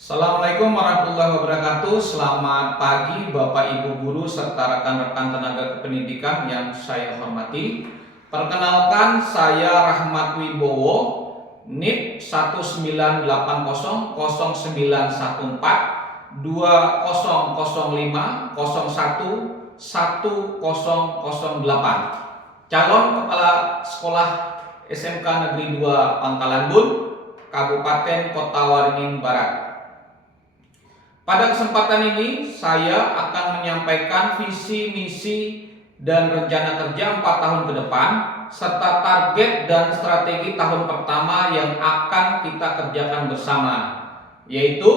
Assalamualaikum warahmatullahi wabarakatuh. Selamat pagi Bapak Ibu guru serta rekan-rekan tenaga kependidikan yang saya hormati. Perkenalkan, saya Rahmat Wibowo, NIP 19801091400510108. Calon Kepala Sekolah SMK Negeri 2 Pangkalan Bun, Kabupaten Kota Waringin Barat. Pada kesempatan ini saya akan menyampaikan visi, misi, dan rencana kerja 4 tahun ke depan serta target dan strategi tahun pertama yang akan kita kerjakan bersama, yaitu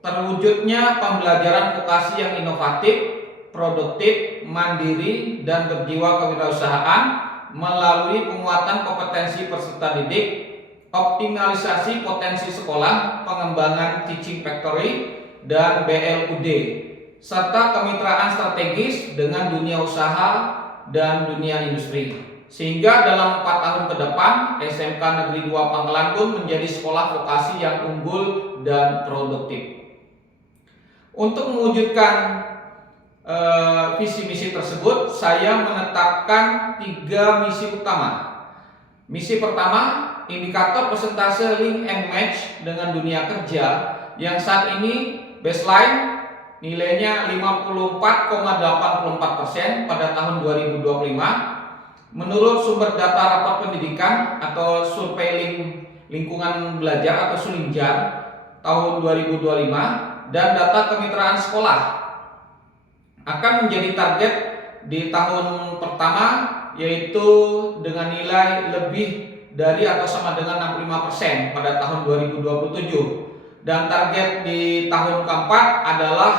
terwujudnya pembelajaran vokasi yang inovatif, produktif, mandiri, dan berjiwa kewirausahaan melalui penguatan kompetensi peserta didik, optimalisasi potensi sekolah, pengembangan teaching factory dan BLUD, serta kemitraan strategis dengan dunia usaha dan dunia industri, sehingga dalam 4 tahun ke depan SMK Negeri 2 Pangkalan Bun menjadi sekolah vokasi yang unggul dan produktif. Untuk mewujudkan visi misi tersebut, saya menetapkan 3 misi utama. Misi pertama, indikator persentase link and match dengan dunia kerja yang saat ini baseline nilainya 54,84% pada tahun 2025 menurut sumber data rapat pendidikan atau survei lingkungan belajar atau Sulinjar tahun 2025, dan data kemitraan sekolah akan menjadi target di tahun pertama, yaitu dengan nilai lebih dari atau sama dengan 65% pada tahun 2027. Dan target di tahun keempat adalah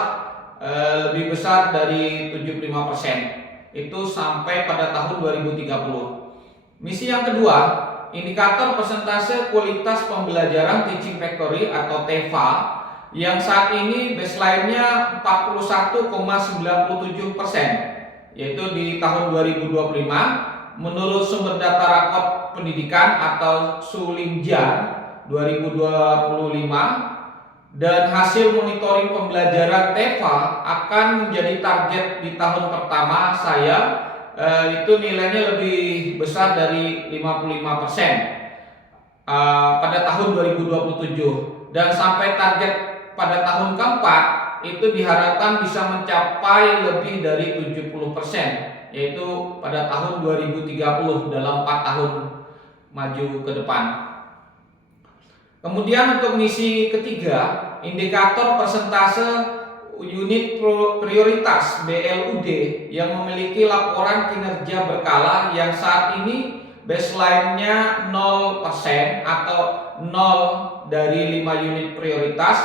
lebih besar dari 75%, itu sampai pada tahun 2030. Misi yang kedua, indikator persentase kualitas pembelajaran teaching factory atau TEFA yang saat ini baseline-nya 41,97%, yaitu di tahun 2025 menurut sumber data rakot pendidikan atau Sulinjar 2025, dan hasil monitoring pembelajaran TEFA akan menjadi target di tahun pertama saya, itu nilainya lebih besar dari 55% pada tahun 2027, dan sampai target pada tahun keempat itu diharapkan bisa mencapai lebih dari 70%, yaitu pada tahun 2030 dalam 4 tahun maju ke depan. Kemudian untuk misi ketiga, indikator persentase unit prioritas BLUD yang memiliki laporan kinerja berkala yang saat ini baseline-nya 0% atau 0 dari 5 unit prioritas,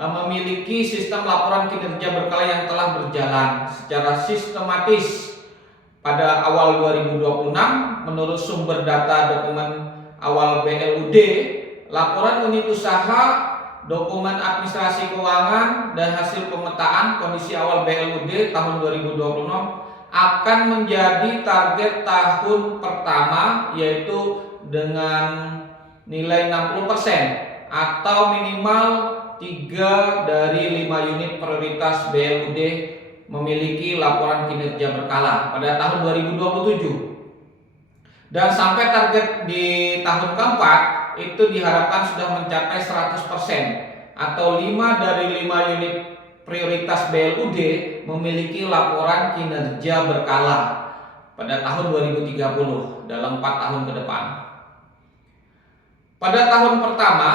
memiliki sistem laporan kinerja berkala yang telah berjalan secara sistematis pada awal 2026 menurut sumber data dokumen awal BLUD, laporan unit usaha, dokumen administrasi keuangan, dan hasil pemetaan kondisi awal BLUD tahun 2026 akan menjadi target tahun pertama, yaitu dengan nilai 60% atau minimal 3 dari 5 unit prioritas BLUD memiliki laporan kinerja berkala pada tahun 2027. Dan sampai target di tahun keempat itu diharapkan sudah mencapai 100% atau 5 dari 5 unit prioritas BLUD memiliki laporan kinerja berkala pada tahun 2030 dalam 4 tahun ke depan. Pada tahun pertama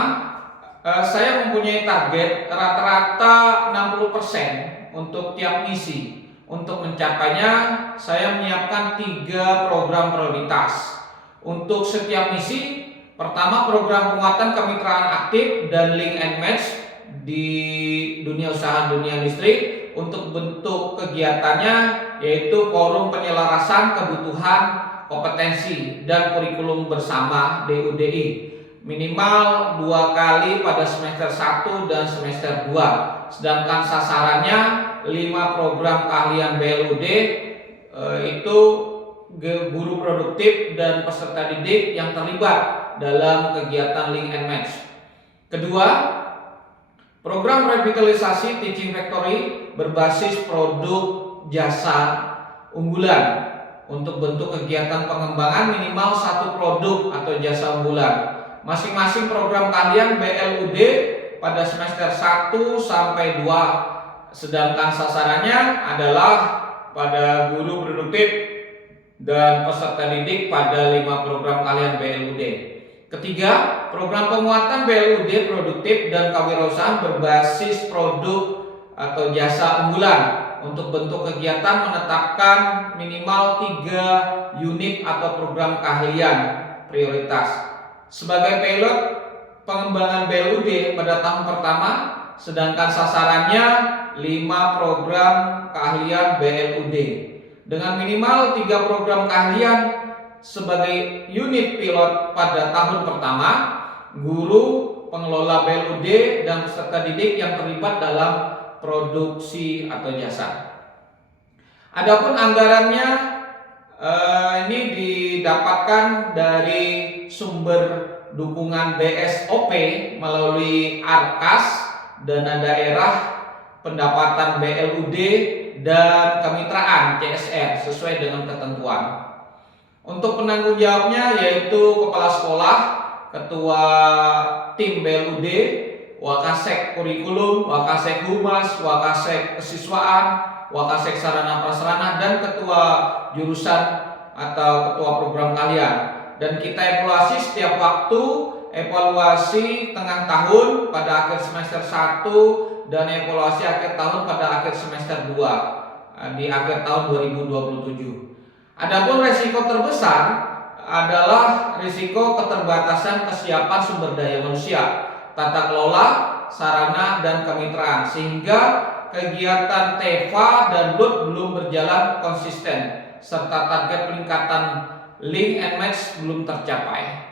saya mempunyai target rata-rata 60% untuk tiap misi. Untuk mencapainya saya menyiapkan 3 program prioritas untuk setiap misi. Pertama, program penguatan kemitraan aktif dan link and match di dunia usaha dunia industri. Untuk bentuk kegiatannya yaitu forum penyelarasan kebutuhan kompetensi dan kurikulum bersama DUDI minimal 2 kali pada semester 1 dan semester 2. Sedangkan sasarannya 5 program keahlian BLUD, itu guru produktif dan peserta didik yang terlibat dalam kegiatan link and match. Kedua, Program revitalisasi Teaching Factory berbasis produk jasa unggulan untuk bentuk kegiatan pengembangan minimal satu produk atau jasa unggulan. Masing-masing program keahlian BLUD pada semester 1 sampai 2, sedangkan sasarannya adalah pada guru produktif dan peserta didik pada 5 program keahlian BLUD. Ketiga, program penguatan BLUD produktif dan kewirausahaan berbasis produk atau jasa unggulan untuk bentuk kegiatan menetapkan minimal 3 unit atau program keahlian prioritas. Sebagai pilot pengembangan BLUD pada tahun pertama, sedangkan sasarannya 5 program keahlian BLUD dengan minimal 3 program keahlian sebagai unit pilot pada tahun pertama. Guru, pengelola BLUD, dan peserta didik yang terlibat dalam produksi atau jasa. Adapun anggarannya ini didapatkan dari sumber dukungan BSOP melalui ARKAS, dana daerah, pendapatan BLUD, dan kemitraan CSR sesuai dengan ketentuan. Untuk penanggung jawabnya yaitu kepala sekolah, ketua tim BLUD, Wakasek Kurikulum, Wakasek Humas, Wakasek Kesiswaan, Wakasek Sarana Prasarana, dan ketua jurusan atau ketua program keahlian. Dan kita evaluasi setiap waktu, evaluasi tengah tahun pada akhir semester 1 dan evaluasi akhir tahun pada akhir semester 2 di akhir tahun 2027. Adapun risiko terbesar adalah risiko keterbatasan kesiapan sumber daya manusia, tata kelola, sarana, dan kemitraan, sehingga kegiatan TEVA dan LUT belum berjalan konsisten serta target peningkatan link and match belum tercapai.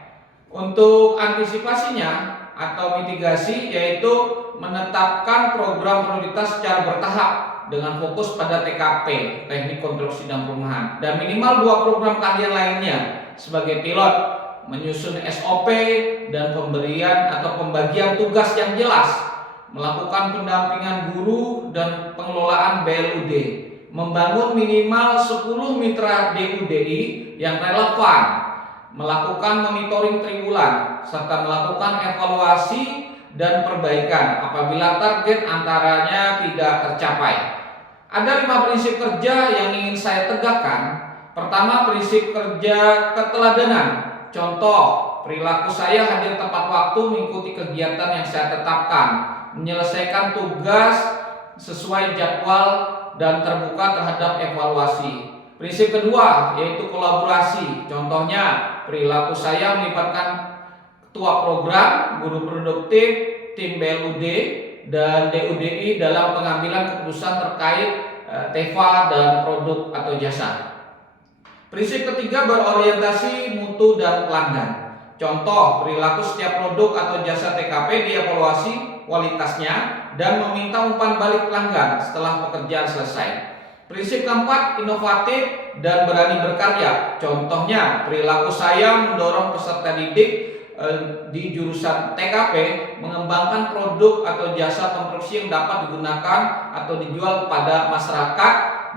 Untuk antisipasinya atau mitigasi yaitu menetapkan program prioritas secara bertahap dengan fokus pada TKP, teknik konstruksi dan perumahan, dan minimal 2 program keahlian lainnya sebagai pilot, menyusun SOP dan pemberian atau pembagian tugas yang jelas, melakukan pendampingan guru dan pengelolaan BLUD, membangun minimal 10 mitra DUDI yang relevan, melakukan monitoring triwulan, serta melakukan evaluasi dan perbaikan apabila target antaranya tidak tercapai. Ada 5 prinsip kerja yang ingin saya tegakkan. Pertama, prinsip kerja keteladanan. Contoh, perilaku saya hadir tepat waktu mengikuti kegiatan yang saya tetapkan, menyelesaikan tugas sesuai jadwal, dan terbuka terhadap evaluasi. Prinsip kedua yaitu kolaborasi. Contohnya, perilaku saya melibatkan ketua program, guru produktif, tim BLUD, dan DUDI dalam pengambilan keputusan terkait TEVA dan produk atau jasa. Prinsip ketiga berorientasi mutu dan pelanggan. Contoh, perilaku setiap produk atau jasa TKP dievaluasi kualitasnya dan meminta umpan balik pelanggan setelah pekerjaan selesai. Prinsip keempat, inovatif dan berani berkarya. Contohnya, perilaku saya mendorong peserta didik di jurusan TKP mengembangkan produk atau jasa konstruksi yang dapat digunakan atau dijual kepada masyarakat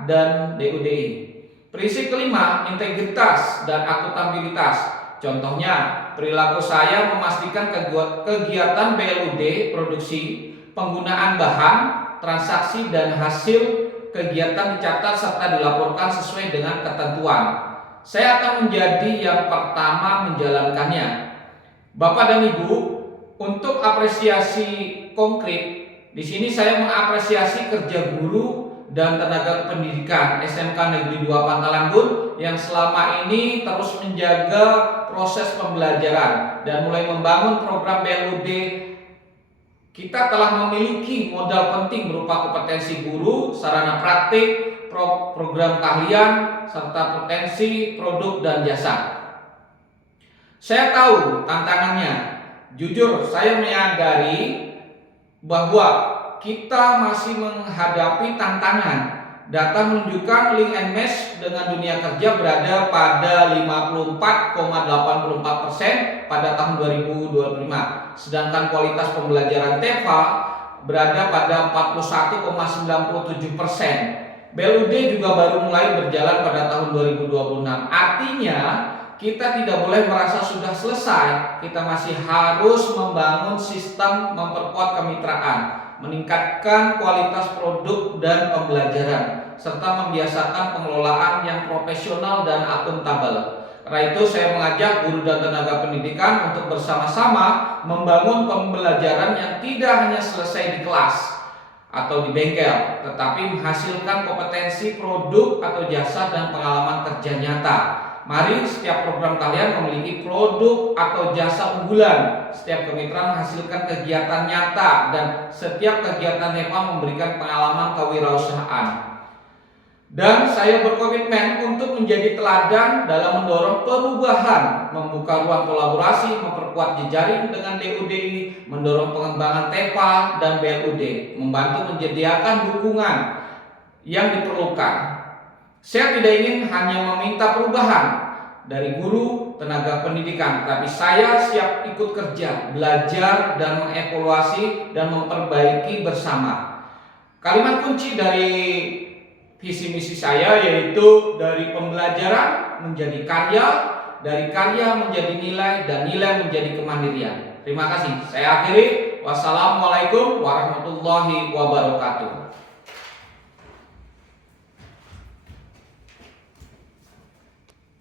dan DUDI. Prinsip kelima, integritas dan akuntabilitas. Contohnya, perilaku saya memastikan kegiatan BLUD produksi, penggunaan bahan, transaksi, dan hasil kegiatan dicatat serta dilaporkan sesuai dengan ketentuan. Saya akan menjadi yang pertama menjalankannya. Bapak dan Ibu, untuk apresiasi konkret, di sini saya mengapresiasi kerja guru dan tenaga pendidikan SMK Negeri 2 Pangkalan Bun yang selama ini terus menjaga proses pembelajaran dan mulai membangun program BLUD. Kita telah memiliki modal penting berupa kompetensi guru, sarana praktik, program keahlian, serta potensi produk dan jasa. Saya tahu tantangannya. Jujur, saya menyadari bahwa kita masih menghadapi tantangan. Data menunjukkan link and match dengan dunia kerja berada pada 54,84% pada tahun 2025. Sedangkan kualitas pembelajaran TEVA berada pada 41,97%. BLUD juga baru mulai berjalan pada tahun 2026. Artinya kita tidak boleh merasa sudah selesai. Kita masih harus membangun sistem, memperkuat kemitraan, meningkatkan kualitas produk dan pembelajaran, serta membiasakan pengelolaan yang profesional dan akuntabel. Karena itu saya mengajak guru dan tenaga pendidikan untuk bersama-sama membangun pembelajaran yang tidak hanya selesai di kelas atau di bengkel, tetapi menghasilkan kompetensi produk atau jasa dan pengalaman kerja nyata. Mari setiap program kalian memiliki produk atau jasa unggulan. Setiap kemitraan menghasilkan kegiatan nyata dan setiap kegiatan HEPA memberikan pengalaman kewirausahaan. Dan saya berkomitmen untuk menjadi teladan dalam mendorong perubahan, membuka ruang kolaborasi, memperkuat jejaring dengan DUDI, mendorong pengembangan TEPA dan BLUD, membantu menyediakan dukungan yang diperlukan. Saya tidak ingin hanya meminta perubahan dari guru, tenaga pendidikan, tapi saya siap ikut kerja, belajar dan mengevaluasi dan memperbaiki bersama. Kalimat kunci dari visi misi saya yaitu dari pembelajaran menjadi karya, dari karya menjadi nilai, dan nilai menjadi kemandirian. Terima kasih. Saya akhiri. Wassalamualaikum warahmatullahi wabarakatuh.